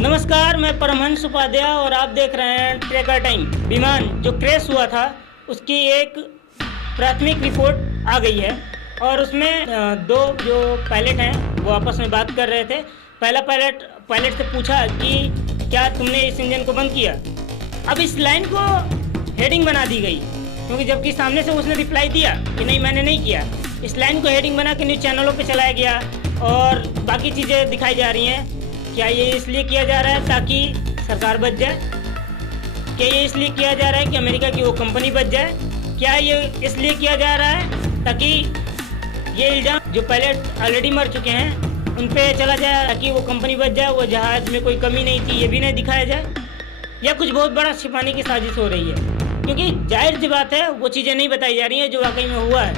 नमस्कार, मैं परमहंस उपाध्याय और आप देख रहे हैं ट्रेकर टाइम। विमान जो क्रैश हुआ था उसकी एक प्राथमिक रिपोर्ट आ गई है और उसमें दो जो पायलट हैं वो आपस में बात कर रहे थे। पहला पायलट से पूछा कि क्या तुमने इस इंजन को बंद किया। अब इस लाइन को हेडिंग बना दी गई, क्योंकि जबकि सामने से उसने रिप्लाई दिया कि नहीं मैंने नहीं किया। इस लाइन को हेडिंग बना के न्यूज़ चैनलों पे चलाया गया और बाकी चीज़ें दिखाई जा रही हैं। क्या ये इसलिए किया जा रहा है ताकि सरकार बच जाए? क्या ये इसलिए किया जा रहा है कि अमेरिका की वो कंपनी बच जाए? क्या ये इसलिए किया जा रहा है ताकि ये इल्ज़ाम जो पायलट ऑलरेडी मर चुके हैं उन पे चला जाए, ताकि वो कंपनी बच जाए, वो जहाज़ में कोई कमी नहीं थी ये भी नहीं दिखाया जाए? या कुछ बहुत बड़ा छिपाने की साजिश हो रही है? क्योंकि जाहिर सी बात है वो चीज़ें नहीं बताई जा रही हैं जो वाकई में हुआ है,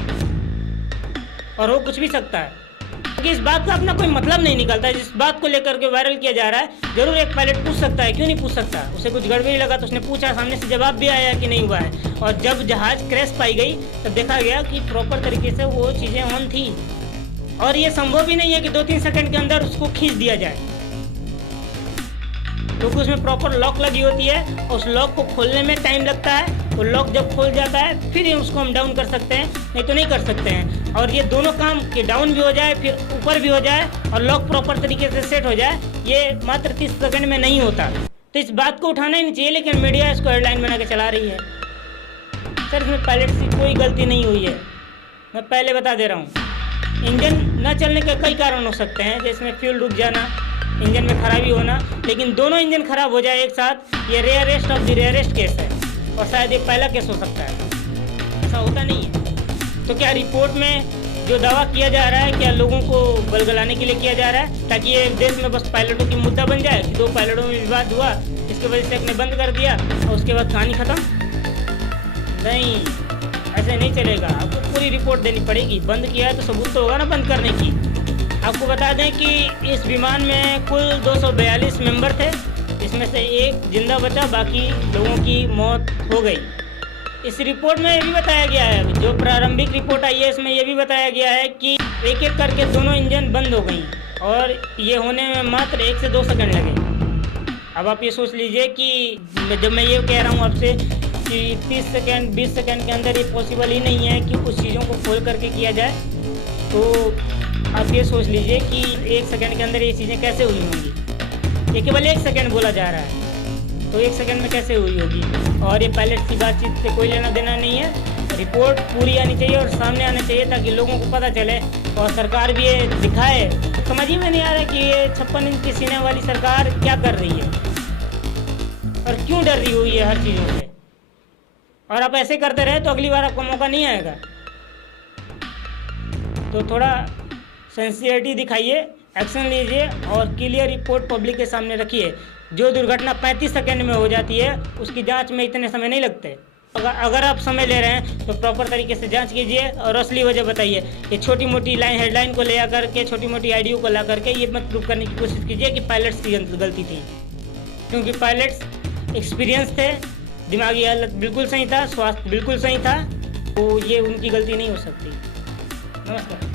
और हो कुछ भी सकता है, क्योंकि इस बात का अपना कोई मतलब नहीं निकलता है। जिस बात को लेकर के वायरल किया जा रहा है, जरूर एक पायलट पूछ सकता है, क्यों नहीं पूछ सकता? उसे कुछ गड़बड़ी लगा तो उसने पूछा, सामने से जवाब भी आया कि नहीं हुआ है। और जब जहाज क्रैश पाई गई तब देखा गया कि प्रॉपर तरीके से वो चीज़ें ऑन थी, और ये संभव भी नहीं है कि 2-3 सेकंड के अंदर उसको खींच दिया जाए, क्योंकि उसमें प्रॉपर लॉक लगी होती है और उस लॉक को खोलने में टाइम लगता है। तो लॉक जब खोल जाता है फिर उसको हम डाउन कर सकते हैं, नहीं तो नहीं कर सकते हैं। और ये दोनों काम कि डाउन भी हो जाए फिर ऊपर भी हो जाए और लॉक प्रॉपर तरीके से सेट हो जाए, ये मात्र 30 सेकंड में नहीं होता। तो इस बात को उठाना ही नहीं चाहिए, लेकिन मीडिया इसको हेडलाइन बना के चला रही है। सर, इसमें पायलट की कोई गलती नहीं हुई है, मैं पहले बता दे रहा हूँ। इंजन न चलने के कई कारण हो सकते हैं, जैसे फ्यूल रुक जाना, इंजन में खराबी होना, लेकिन दोनों इंजन खराब हो जाए एक साथ, ये rarest of the rarest case है, और शायद ये पहला केस हो सकता है। ऐसा होता नहीं है। तो क्या रिपोर्ट में जो दावा किया जा रहा है, क्या लोगों को बलगलाने के लिए किया जा रहा है, ताकि ये देश में बस पायलटों की मुद्दा बन जाए कि 2 पायलटों में विवाद हुआ, इसके वजह से एक ने बंद कर दिया और उसके बाद कहानी खत्म? नहीं, ऐसे नहीं चलेगा। आपको पूरी रिपोर्ट देनी पड़ेगी। बंद किया है तो सबूत तो होगा ना बंद करने की। आपको बता दें कि इस विमान में कुल 242 मेंबर थे, इसमें से एक जिंदा बचा, बाकी लोगों की मौत हो गई। इस रिपोर्ट में ये भी बताया गया है, जो प्रारंभिक रिपोर्ट आई है इसमें ये भी बताया गया है कि एक एक करके दोनों इंजन बंद हो गई और ये होने में मात्र 1 से 2 सेकंड लगे। अब आप ये सोच लीजिए कि जब मैं ये कह रहा हूँ आपसे कि 30 सेकंड 20 सेकंड के अंदर ये पॉसिबल ही नहीं है कि कुछ चीज़ों को खोल करके किया जाए, तो आप ये सोच लीजिए कि 1 सेकंड के अंदर ये चीज़ें कैसे हुई होंगी। ये केवल 1 सेकंड बोला जा रहा है, तो 1 सेकंड में कैसे हुई होगी? और ये पायलट की बातचीत से कोई लेना देना नहीं है। रिपोर्ट पूरी आनी चाहिए और सामने आना चाहिए, ताकि लोगों को पता चले और सरकार भी ये दिखाए। समझ ही में नहीं आ रहा कि ये 56 इंच की सीने वाली सरकार क्या कर रही है और क्यों डर रही हुई है हर चीज़ों से। और आप ऐसे करते रहे तो अगली बार आपको मौका नहीं आएगा। तो थोड़ा सिंसियरिटी दिखाइए, एक्शन लीजिए और क्लियर रिपोर्ट पब्लिक के सामने रखिए। जो दुर्घटना 35 सेकंड में हो जाती है उसकी जांच में इतने समय नहीं लगते। अगर आप समय ले रहे हैं तो प्रॉपर तरीके से जांच कीजिए और असली वजह बताइए। ये छोटी मोटी हेडलाइन को ले आकर के, छोटी मोटी आईडियो को ला करके ये मत प्रूव करने की कोशिश कीजिए कि पायलट्स की गलती थी, क्योंकि पायलट्स एक्सपीरियंस थे, दिमागी हालत बिल्कुल सही था, स्वास्थ्य बिल्कुल सही था, तो ये उनकी गलती नहीं हो सकती। नमस्कार।